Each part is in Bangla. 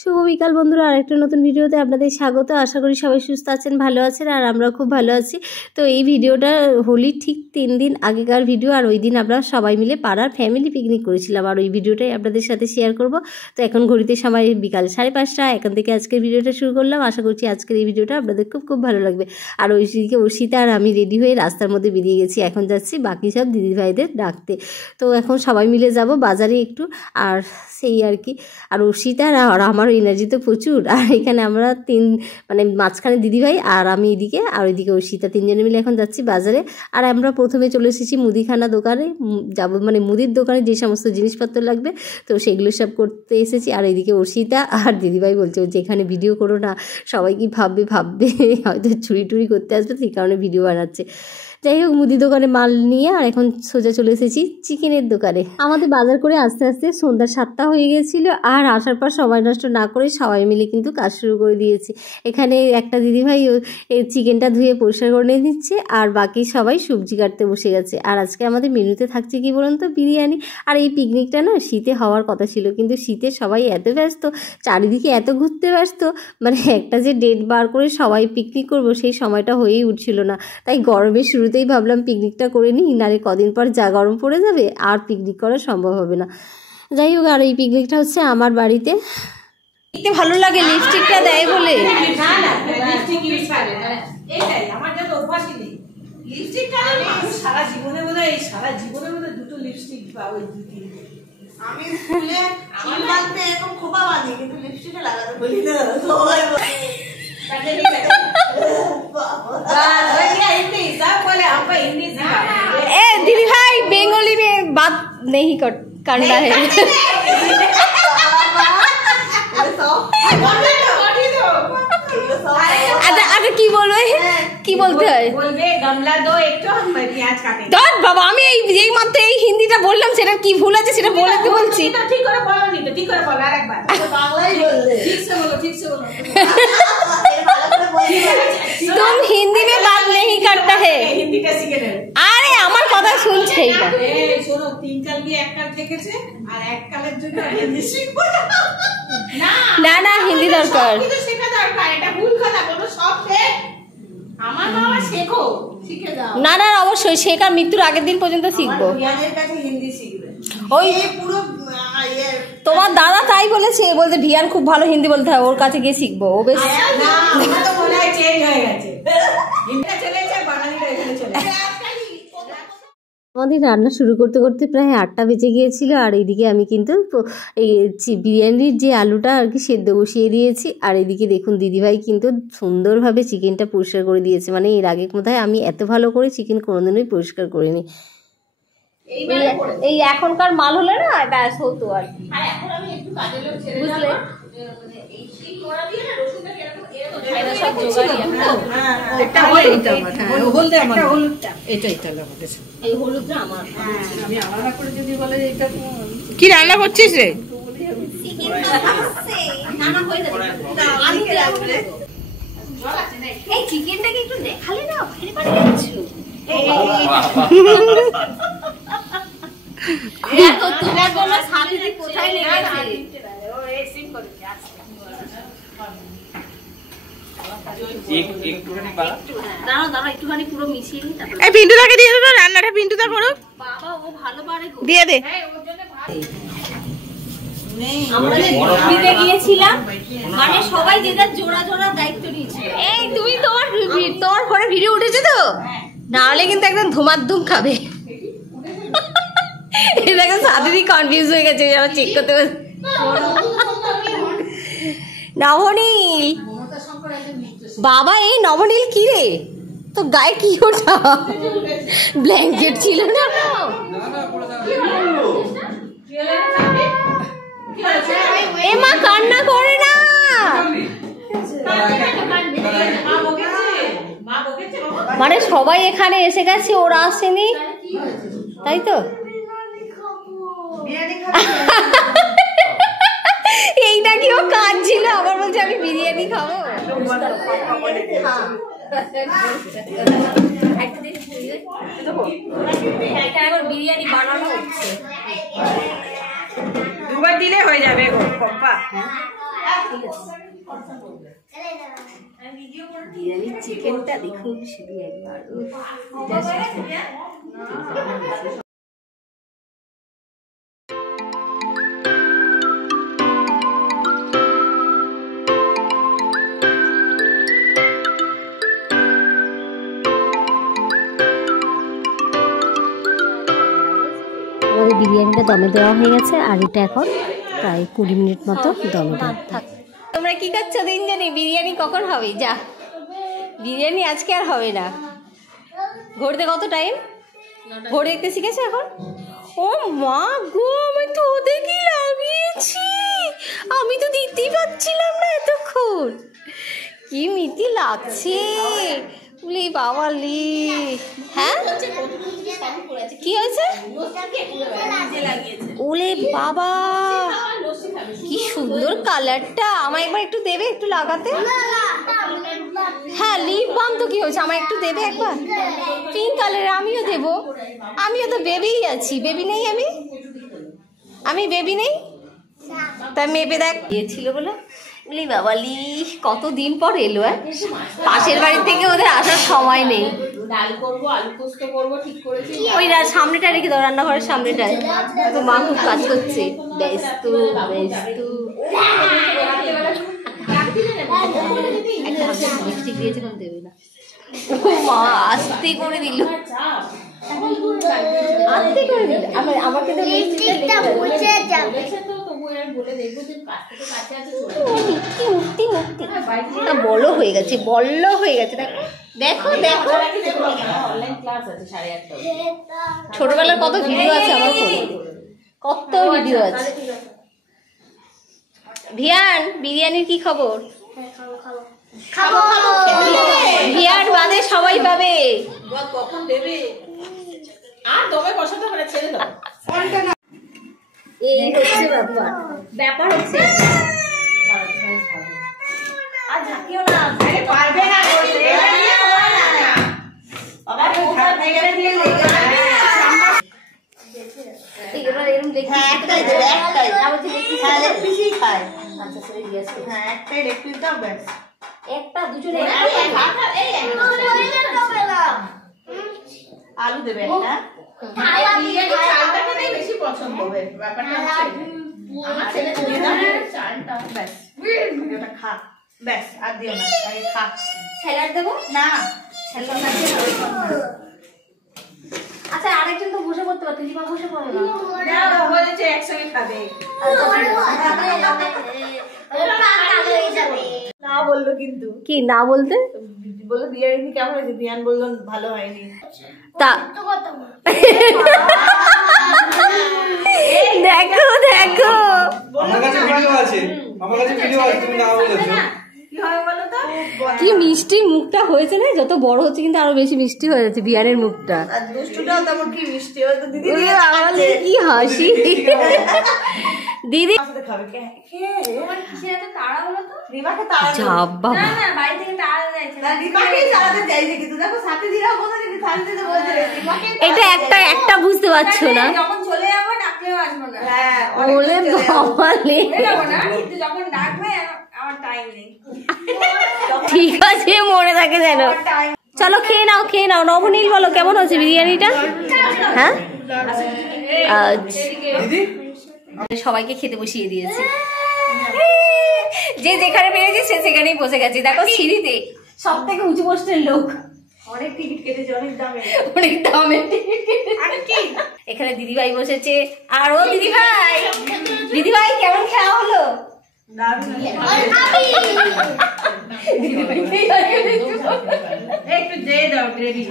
শুভ বিকাল বন্ধুরা, আরেকটা নতুন ভিডিওতে আপনাদের স্বাগত। আশা করি সবাই সুস্থ আছেন, ভালো আছেন, আর আমরা খুব ভালো আছি। তো এই ভিডিওটা হোলির ঠিক 3 দিন আগেকার ভিডিও, আর ওই দিন আমরা সবাই মিলে পাড়ার ফ্যামিলি পিকনিক করেছিলাম, আর ওই ভিডিওটাই আপনাদের সাথে শেয়ার করব। তো এখন ঘড়িতে সময় বিকাল 5:30, এখন থেকে আজকের ভিডিওটা শুরু করলাম। আশা করছি আজকের এই ভিডিওটা আপনাদের খুব খুব ভালো লাগবে। আর ওইদিকে অর্ষিতা আর আমি রেডি হয়ে রাস্তার মধ্যে বেরিয়ে গেছি, এখন যাচ্ছি বাকি সব দিদিভাইদের ডাকতে। তো এখন সবাই মিলে যাব বাজারে একটু, আর সেই আর কি। আর অর্ষিতার আর আমার এনার্জি তো প্রচুর। আর এখানে আমরা মাঝখানে দিদিভাই আর আমি এদিকে, আর ওইদিকে অর্ষিতা, 3 জনে মিলে এখন যাচ্ছি বাজারে। আর আমরা প্রথমে চলে এসেছি মুদিখানা দোকানে, যাব মুদির দোকানে যে সমস্ত জিনিসপত্র লাগবে তো সেগুলো সব করতে এসেছি। আর এইদিকে অর্ষিতা আর দিদিভাই বলছে যে এখানে ভিডিও করো না, সবাই কি ভাববে হয়তো চুরি টুরি করতে আসবে, সেই কারণে ভিডিও বানাচ্ছে। যাই হোক, মুদি দোকানে মাল নিয়ে আর এখন সোজা চলে এসেছি চিকেনের দোকানে। আমাদের বাজার করে আস্তে আস্তে সন্ধ্যা 7টা হয়ে গেছিলো, আর আসার পর সময় নষ্ট না করে সবাই মিলে কিন্তু কাজ শুরু করে দিয়েছি। এখানে একটা দিদিভাই চিকেনটা ধুয়ে পরিষ্কার করে নিচ্ছে, আর বাকি সবাই সবজি কাটতে বসে গেছে। আর আজকে আমাদের মেনুতে থাকছে কি বলুন তো, বিরিয়ানি। আর এই পিকনিকটা না শীতে হওয়ার কথা ছিল, কিন্তু শীতে সবাই এত ব্যস্ত, চারিদিকে এত ঘুরতে ব্যস্ত, একটা যে ডেট বার করে সবাই পিকনিক করবো সেই সময়টা হয়েই উঠছিল না। তাই গরমের শুরুতেই ভাবলাম পিকনিকটা করে নিই, নারে কদিন পর যা গরম পড়ে যাবে আর পিকনিক করা সম্ভব হবে না। যাই হোক, আর এই পিকনিকটা হচ্ছে আমার বাড়িতে। দেখতে ভালো লাগে, লিপস্টিকটা দেয় বলে। আমি স্কুলে চুল বাঁধতে এরকম খোপা বাঁধি, কিন্তু লিপস্টিকটা লাগাতে বলি না। दीदी भाई बंगाली में बात नहीं करना है। अच्छा की बोलो কি বলতে হয়? বলবে গামলা দো একটু, हम পেঁয়াজ কাটে। ধর বাবা, আমি এই মাত্র এই হিন্দিটা বললাম, সেটা কি ভুল আছে সেটা বলতে বলছি। ঠিক করে বলোনি তো, ঠিক করে বলো আরেকবার। বাংলাই বললে, ঠিক से बोलो। तुम हिंदी में बात नहीं करता है। হিন্দিটা শিখে নেবে। আরে আমার কথা শুনছেই না। এই শোনো, 3 কাল দিয়ে 1 কাল থেকেছে, আর 1 কালের জন্য হিন্দি শিখবো না। না হিন্দি দরকার, কিন্তু শেখা দরকার, এটা ভুল কথা বলো। সব শেখ, আমার বাবা শেখো, শিখে দাও। না অবশ্যই শেখা, মৃত্যুর আগের দিন পর্যন্ত শিখবো। জ্ঞানের কাছে হিন্দি শিখবে। ওই পুরো তোমার দাদা তাই বলছে, ভিয়ান খুব ভালো হিন্দি বলতে হয়, ওর কাছে গিয়ে শিখবো। ও বেশ না, আমরা তো মনে হয় চেঞ্জ হয়ে গেছে, হিন্দিটা চলে গেছে, বাঙালিটা এখানে চলে গেছে। আমাদের রান্না শুরু করতে করতে প্রায় 8টা বেজে গিয়েছিল। আর এইদিকে আমি কিন্তু এই বিরিয়ানির যে আলুটা আর কি সেদ্ধ বসিয়ে দিয়েছি। আর এদিকে দেখুন দিদিভাই কিন্তু সুন্দরভাবে চিকেনটা পরিষ্কার করে দিয়েছে। এর আগে কোথায় আমি এত ভালো করে চিকেন কোনোদিনই পরিষ্কার করিনি। এই এখনকার মাল হলে না ব্যাস হতো আর কি। বুঝলে কি রান্না করছিস রে? এই চিকেনটাকে একটু দেখালে না, কোথায় একটুখানি পুরো মিশিয়ে নি, তারপর পিন্টুদাকে দিয়ে দে, রান্নাটা পিন্টুদা করো। বাবা ও ভালো পারে গো, দিয়ে দে। আমরা যে দিতে গিয়েছিলাম, সবাই যে যার জোড়া জোড়া দায়িত্ব নিয়েছিল। এই তুমি তোমার ঘরে ভিডিও উঠেছে তো, না হলে কিন্তু একদম ধুমাধুম খাবে। এই দেখো সাদিদি কনফিউজ হয়ে গেছে, আমার চেক করতে নবনীল। বাবা এই নবনীল কি রে, তো গায়ে কি ওটা ব্ল্যাঙ্কেট ছিল না? এ মা কান্না করে না, সবাই এখানে এসে গেছে, ওরা আসেনি তাই তো। এইটা কি ও কাঁদছিল, আবার বলছে আমি বিরিয়ানি খাবো। এটা এখন বিরিয়ানি বানানো হচ্ছে, দুবার দিলে হয়ে যাবে গো পম্পা। বিরিয়ানির চিকেনটা দেখুন শুধু একবার। আমাদের বিরিয়ানিটা দমে দেওয়া হয়ে গেছে, আর এটা এখন প্রায় 20 মিনিট মতো দমে দেওয়া থাক। তোমরা কি করছো তিনজনে? বিরিয়ানি কখন হবে? যা, বিরিয়ানি আজকে আর হবে না। ঘুরতে কত টাইম? ঘুরে দেখতে শিখেছো এখন? ও মা গো, আমি তো ওদেরকে লাগিয়েছি, আমি তো দিতেই পারছিলাম না এতক্ষণ। কি মিটি লাগছে বলি বাবালি। হ্যাঁ কি হয়েছে? ওলে বাবা কি সুন্দর কালারটা, আমায় একবার একটু দেবে, একটু লাগাতে। হ্যাঁ লিপ বাম তো কি হয়েছে, আমায় একটু দেবে একবার, পিঙ্ক কালারের। আমিও দেবো, আমিও তো বেবিই আছি। বেবি নেই? আমি বেবি নেই, তাই মেপে দেখ গিয়েছিল বলে। বলি বাবালি কতদিন পর এলো। পাশের বাড়ি থেকে ওদের আসার সময় নেই। ডাল করবো, আলু পোস্ত করবো ঠিক করেছি। ওই রান্নাটা রেখে দাও, রান্নাঘরের সামনেটায়। তো মা খুব কাজ করছে, ব্যস্ত ব্যস্ত। একটা লিপস্টিক দিয়েছে, কোন দেবে না। ও মা আস্তে করে দিল, আস্তে করে দিল। আমাকে তো লিপস্টিকটা মুছে যাবে। বলো হয়ে গেছে, বল্ল হয়ে গেছে। দেখো দেখো ছোটবেলার কত ভিডিও আছে আমার ফোনে, কত ভিডিও আছে। ভিয়ান বিরিয়ানির কি খবর? ভিয়ান বাদে সবাই পাবে। কখন দেবে? আর দমে বসাতে হবে, ছেড়ে দাও। এই হচ্ছে ব্যাপার হচ্ছে। আর ঝাঁকিও না, পারবে না এবার এরকম দেখি। একটাই খায়। আচ্ছা সরি গেছে। হ্যাঁ একটাই লেগ পিস দাও, ব্যাস। একটা দুজনে আলু দেবে একটা। চালটাকে বেশি পছন্দ হবে, ব্যাপারটা আমার ছেলে চালটা ব্যাস ওটা খা, ব্যাস আর দিও না, আগে খা। স্যালাড দেবো না, আচ্ছা আরেকজন তো বসে পড়তে পারতো, জীবন বসে পড়ো না। হয়েছে একসঙ্গে খাবে। না বললো কিন্তু। কি না বলতে? বললো বিরিয়ানি কেমন হয়েছে, বিয়ান বললো ভালো হয়নি। তা দেখো দেখো আমার কাছে ভিডিও আছে, আমার কাছে ভিডিও আছে, তুমি না বলেছো। কি হবে বলো তো? কি মিষ্টি মুখটা হয়েছে না, যত বড় হচ্ছে কিন্তু আরো বেশি মিষ্টি হয়ে যাচ্ছে বিয়ানের মুখটা। আর দুষ্টুটাও তেমন কি মিষ্টি, ও তো দিদি কি হাসি দিদি। খাবে কে কে তোমার কিসের এত তাড়া হলো তো? রিমাকে তাড়া বাবা না না, বাড়ি থেকে তাড়া যাচ্ছে না, রিমাকে তাড়াতে যাইছে কিন্তু দেখো সাথে দিরা কোথা থেকে থামতে তো বলছে রিমাকে। এটা একটা বুঝতে পারছো না, যখন চলে যাবো ডাকলেও আসবো না। হ্যাঁ বলে বাবালে যাবো না, কিন্তু যখন ডাকবে আমার টাইম নেই। ঠিক আছে মনে থাকে যেন। চলো খেয়ে নাও খেয়ে নাও। নবনীল বলো কেমন হচ্ছে বিরিয়ানিটা? হ্যাঁ সবাইকে খেতে বসিয়ে দিয়েছে, যে যেখানে পেরেছে সে সেখানেই বসে গেছে। দেখো সিঁড়িতে সব থেকে উঁচু পোস্টের লোক, অনেক টিকিট কেটেছে, অনেক দামে, অনেক দামে। এখানে দিদিভাই বসেছে, আর ও দিদিভাই, দিদিভাই কেমন খাওয়া হলো? একটু দিয়ে দাও গ্রেভি,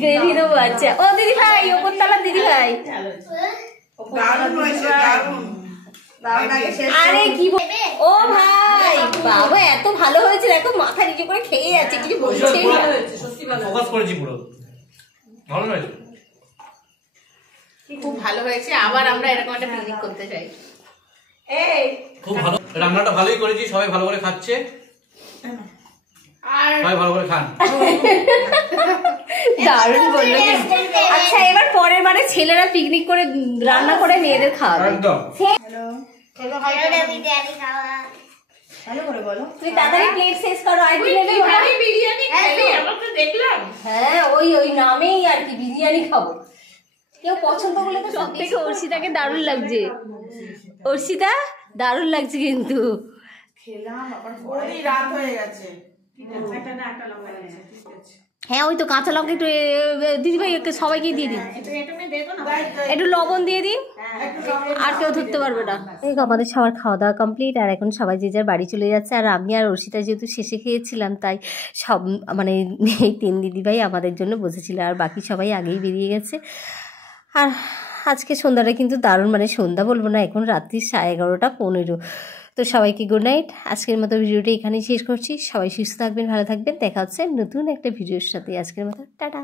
গ্রেভি দেবো। আচ্ছা ও দিদিভাই, ওপর তলার দিদিভাই। আরে কি ও ভাই বাবা এত ভালো হয়েছে, দেখো মাথা নিচু করে খেয়ে যাচ্ছে, কিছু বলছে ফোকাস করেছি পুরো, ভালো হয়েছে, খুব ভালো হয়েছে। আবার আমরা এরকম একটা পিকনিক করতে চাই। এই খুব ভালো রান্নাটা, ভালোই করেছি, সবাই ভালো করে খাচ্ছে। সবাই ভালো করে খান। দারুণ বললো কিন্তু। আচ্ছা এবার পরের বারে ছেলেরা পিকনিক করে রান্না করে মেয়েদের খাওয়াবে। একদম। হ্যালো হ্যালো হাই ভালো করে বলো। তুমি তাড়াতাড়ি প্লেট শেষ করো। আর কি নেবে? বিরিয়ানি খেলি আমরা তো দেখলাম। হ্যাঁ ওই নামেই আর কি বিরিয়ানি খাবো। কেউ পছন্দ করলে তো সব থেকে অর্ষিতাকে দারুণ লাগছে। অর্ষিতা দারুণ লাগছে কিন্তু। খেলাম আবার ওই রাত হয়ে গেছে। একটা না একটা লঙ্কা আছে ঠিক আছে। হ্যাঁ ওই তো কাঁচা লঙ্কা একটু দিদিভাই সবাইকে দিয়ে দিন। একটু লবণ দিয়ে দিন, আর কেউ ধরতে পারবে না। এই আমাদের সবার খাওয়া দাওয়া কমপ্লিট, আর এখন সবাই যে যার বাড়ি চলে যাচ্ছে। আর আমি আর অর্ষিতা যেহেতু শেষে খেয়েছিলাম, তাই সব মানে এই 3 দিদিভাই আমাদের জন্য বসেছিল, আর বাকি সবাই আগেই বেরিয়ে গেছে। আর আজকে সন্ধ্যাটা কিন্তু দারুণ, মানে সন্ধ্যা বলবো না, এখন রাত্রি 11:15। তো সবাইকে গুড নাইট। আজকের মতো ভিডিওটা এখানেই শেষ করছি। সবাই সুস্থ থাকবেন, ভালো থাকবেন। দেখা হচ্ছে নতুন একটা ভিডিওর সাথে। আজকের মতো টাটা।